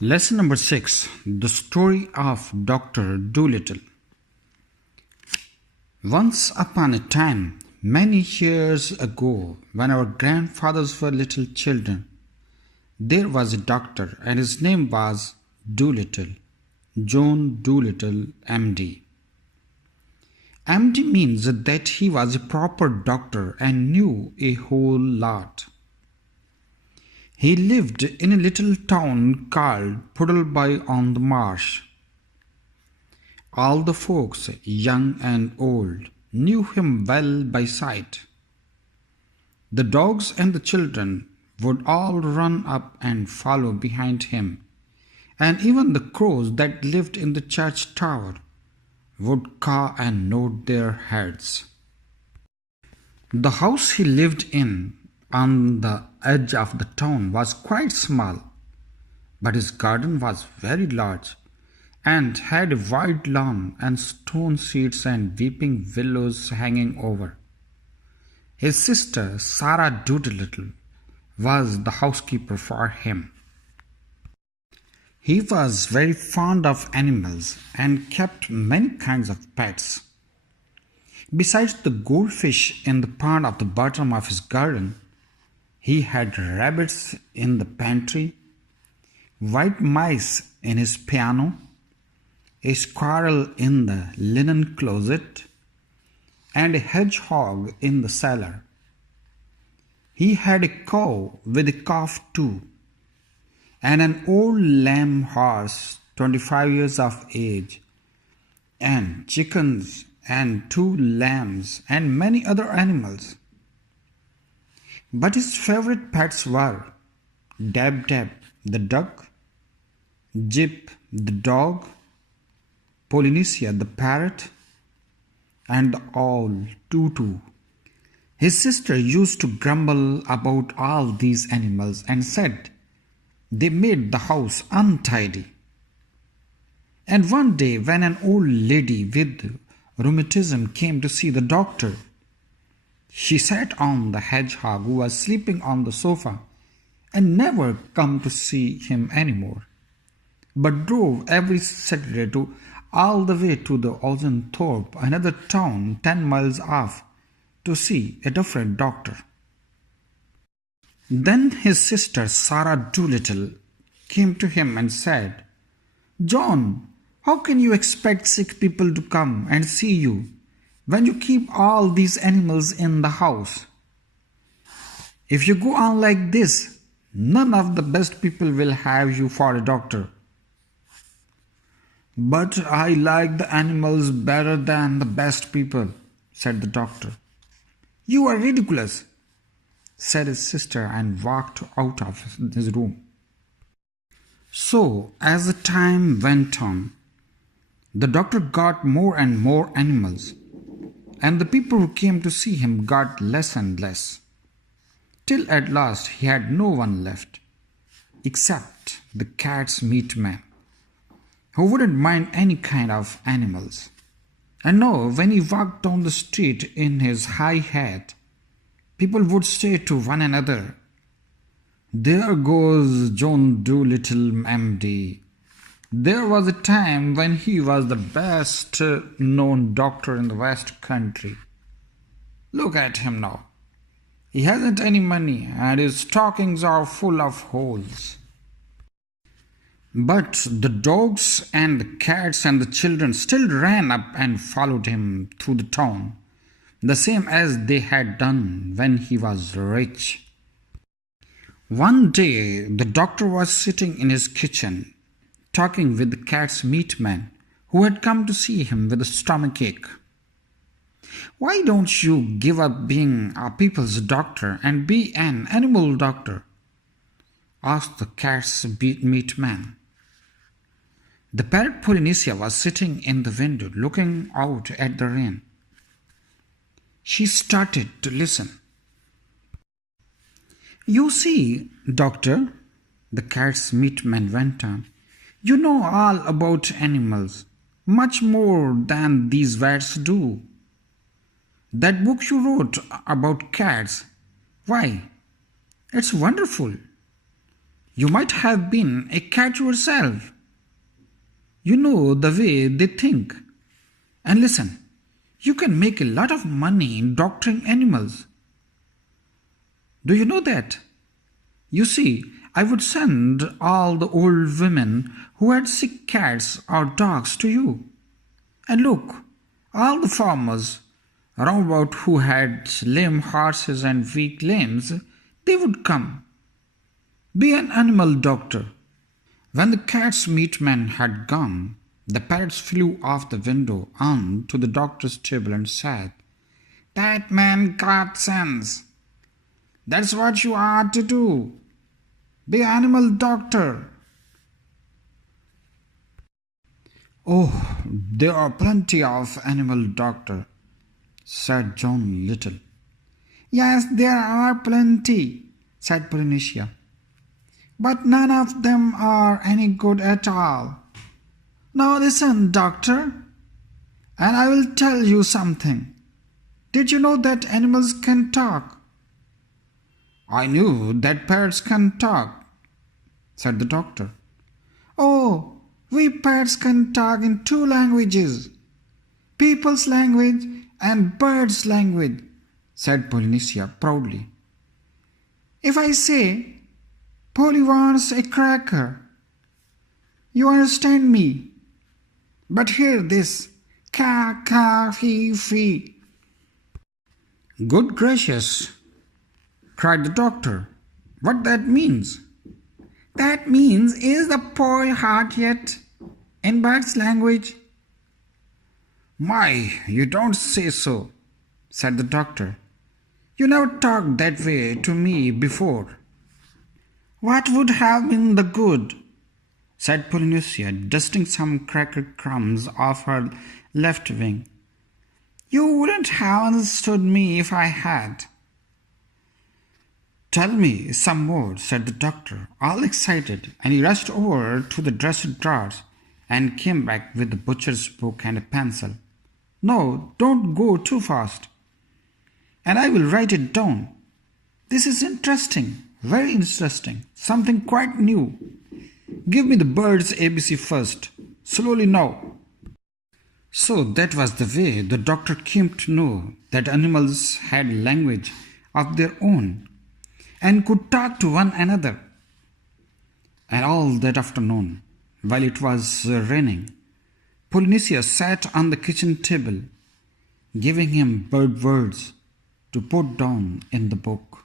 Lesson number 6. The story of Dr. Dolittle. Once upon a time, many years ago, when our grandfathers were little children, there was a doctor and his name was Dolittle, John Dolittle, MD. MD means that he was a proper doctor and knew a whole lot. He lived in a little town called Puddleby on the Marsh. All the folks, young and old, knew him well by sight. The dogs and the children would all run up and follow behind him, and even the crows that lived in the church tower would caw and nod their heads. The house he lived in on the edge of the town was quite small, but his garden was very large and had a wide lawn and stone seats and weeping willows hanging over. His sister, Sarah Dolittle, was the housekeeper for him. He was very fond of animals and kept many kinds of pets. Besides the goldfish in the pond at the bottom of his garden, he had rabbits in the pantry, white mice in his piano, a squirrel in the linen closet, and a hedgehog in the cellar. He had a cow with a calf too, and an old lamb horse 25 years of age, and chickens and 2 lambs and many other animals. But his favorite pets were Dab Dab the duck, Jip the dog, Polynesia the parrot, and the owl Tutu. His sister used to grumble about all these animals and said they made the house untidy. And one day, when an old lady with rheumatism came to see the doctor, she sat on the hedgehog who was sleeping on the sofa and never come to see him anymore, but drove every Saturday all the way to the Ozenthorpe, another town 10 miles off, to see a different doctor. Then his sister Sarah Dolittle came to him and said, "John, how can you expect sick people to come and see you when you keep all these animals in the house? If you go on like this, none of the best people will have you for a doctor." "But I like the animals better than the best people," said the doctor. "You are ridiculous," said his sister and walked out of his room. So, as the time went on, the doctor got more and more animals, and the people who came to see him got less and less, till at last he had no one left, except the cat's meat man, who wouldn't mind any kind of animals. And now, when he walked down the street in his high hat, people would say to one another, "There goes John Dolittle, MD. There was a time when he was the best known doctor in the West Country. Look at him now. He hasn't any money and his stockings are full of holes." But the dogs and the cats and the children still ran up and followed him through the town, the same as they had done when he was rich. One day the doctor was sitting in his kitchen, talking with the cat's meat man, who had come to see him with a stomachache. "Why don't you give up being a people's doctor and be an animal doctor?" asked the cat's meat man. The parrot Polynesia was sitting in the window looking out at the rain. She started to listen. "You see, doctor," the cat's meat man went on, "you know all about animals, much more than these vets do. That book you wrote about cats, why, it's wonderful. You might have been a cat yourself. You know the way they think. And listen, you can make a lot of money in doctoring animals. Do you know that? You see, I would send all the old women who had sick cats or dogs to you. And look, all the farmers round about who had lame horses and weak limbs, they would come. Be an animal doctor. When the cat's meat man had gone, the parrots flew off the window on to the doctor's table and said, "That man got sense. That's what you are to do. Be an animal doctor." "Oh, there are plenty of animal doctor," said John Little. "Yes, there are plenty," said Polynesia. "But none of them are any good at all. Now listen, doctor, and I will tell you something. Did you know that animals can talk?" "I knew that parrots can talk," said the doctor. "Oh, we parrots can talk in two languages, people's language and birds' language," said Polynesia proudly. "If I say, Polly wants a cracker, you understand me. But hear this, ka ka fee fee." "Good gracious," cried the doctor, "what that means?" "That means, is the boy hard yet, in bird's language?" "My, you don't say so," said the doctor. "You never talked that way to me before." "What would have been the good?" said Polynesia, dusting some cracker crumbs off her left wing. "You wouldn't have understood me if I had." "Tell me some more," said the doctor, all excited, and he rushed over to the dresser drawers and came back with the butcher's book and a pencil. "No, don't go too fast. And I will write it down. This is interesting, very interesting, something quite new. Give me the bird's ABC first, slowly now." So that was the way the doctor came to know that animals had language of their own and could talk to one another. And all that afternoon, while it was raining, Polynesia sat on the kitchen table, giving him bird words to put down in the book.